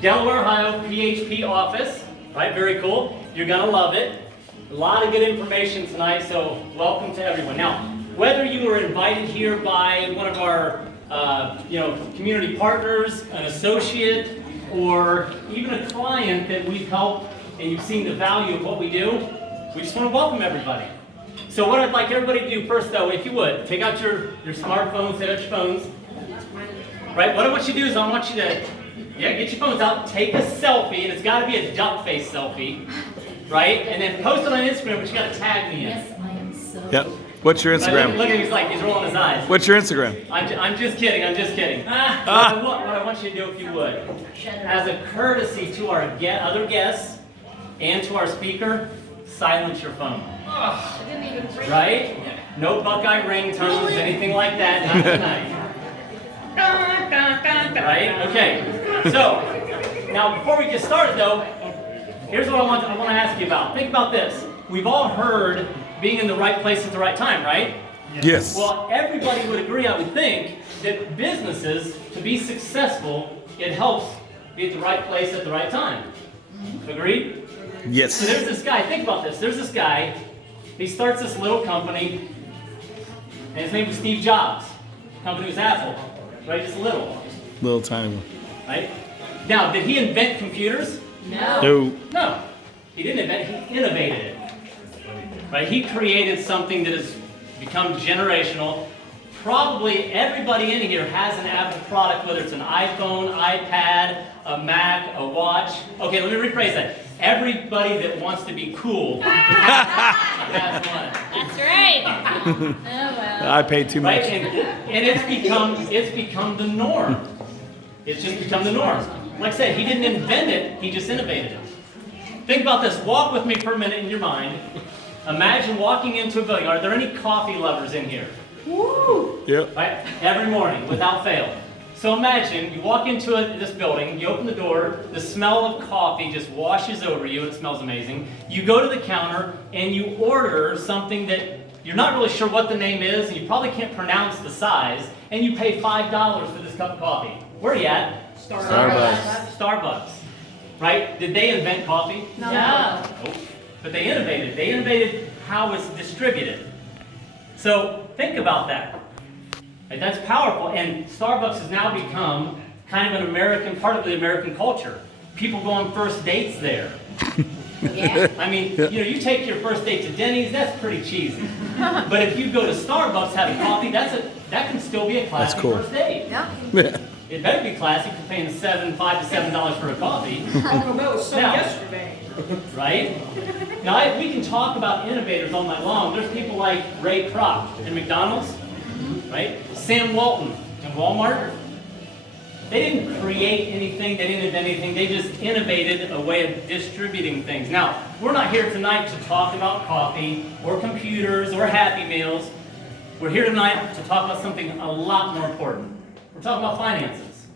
Delaware, Ohio, PHP office, right? Very cool. You're gonna love it. A lot of good information tonight, so welcome to everyone. Now, whether you were invited here by one of our community partners, an associate, or even a client that we've helped and you've seen the value of what we do, we just want to welcome everybody. So what I'd like everybody to do first though, if you would, take out your smartphones, set up your phones. Right, what I want you to do is I want you to, get your phones out, take a selfie, and it's got to be a duck face selfie, right? And then post it on Instagram, but you got to tag me in. Yes, I am so. Yep. What's your Instagram? Look at him, he's rolling his eyes. What's your Instagram? I'm just kidding. What I want you to do, if you would, as a courtesy to our other guests and to our speaker, silence your phone. Right? No Buckeye ringtones, anything like that, not tonight. Right? Okay. So, now before we get started though, here's what I want to ask you about. Think about this. We've all heard being in the right place at the right time, right? Yes. Well, everybody would agree, I would think, that businesses, to be successful, it helps be at the right place at the right time. Agreed? Yes. So there's this guy, think about this. There's this guy, he starts this little company, and his name was Steve Jobs. The company was Apple, right? Just a little, Little tiny one. right? Now, did he invent computers? No. No. He didn't invent it, he innovated it. Right? He created something that has become generational. Probably everybody in here has an Apple product, whether it's an iPhone, iPad, a Mac, a watch. Okay, let me rephrase that. Everybody that wants to be cool has one. That's right. Oh, well. I paid too Right? much. And it's become the norm. It's just become the norm. Like I said, he didn't invent it, he just innovated it. Think about this. Walk with me for a minute in your mind. Imagine walking into a building. Are there any coffee lovers in here? Woo! Yep. Right? Every morning, without fail. So imagine you walk into this building, you open the door, the smell of coffee just washes over you, it smells amazing. You go to the counter and you order something that you're not really sure what the name is, and you probably can't pronounce the size, and you pay $5 for this cup of coffee. Where are you at? Starbucks. Starbucks. Right? Did they invent coffee? No. Nope. But they innovated. They innovated how it's distributed. So think about that. Right, that's powerful. And Starbucks has now become kind of an American, part of the American culture. People go on first dates there. Yeah. I mean, you take your first date to Denny's, that's pretty cheesy. But if you go to Starbucks having coffee, that can still be a classic cool. first date. Yeah. It better be classic for paying $5 to $7 for a coffee. Oh, that was so Now, yesterday. Right? Now, we can talk about innovators all night long. There's people like Ray Kroc in McDonald's, right? Sam Walton in Walmart. They didn't create anything, they didn't invent anything, they just innovated a way of distributing things. Now, we're not here tonight to talk about coffee or computers or Happy Meals. We're here tonight to talk about something a lot more important. We're talking about finances.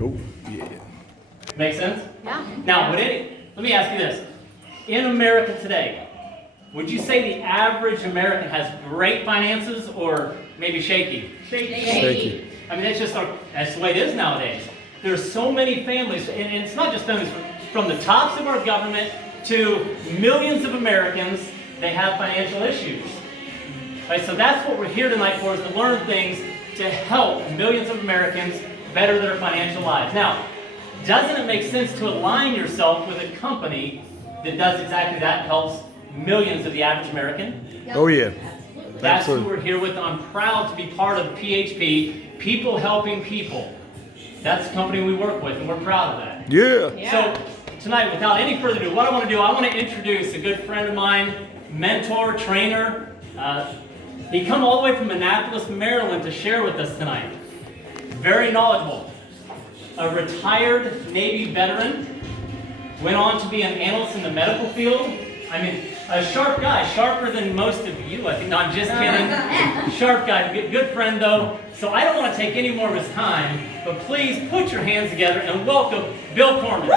Oh, yeah. Make sense? Yeah. Now, let me ask you this. In America today, would you say the average American has great finances or maybe shaky? Shaky. I mean, that's the way it is nowadays. There's so many families, and it's not just families, from the tops of our government to millions of Americans, they have financial issues. Right, so that's what we're here tonight for, is to learn things to help millions of Americans better their financial lives. Now, doesn't it make sense to align yourself with a company that does exactly that, helps millions of the average American? Oh, yeah. That's who Absolutely. we're here with. I'm proud to be part of PHP, People Helping People. That's the company we work with, and we're proud of that. Yeah. So tonight, without any further ado, what I want to do, I want to introduce a good friend of mine, mentor, trainer. He come all the way from Annapolis, Maryland to share with us tonight. Very knowledgeable. A retired Navy veteran. Went on to be an analyst in the medical field. I mean, a sharp guy, sharper than most of you, I think. No, I'm just kidding. Sharp guy, good friend though. So I don't want to take any more of his time, but please put your hands together and welcome Bill Corman.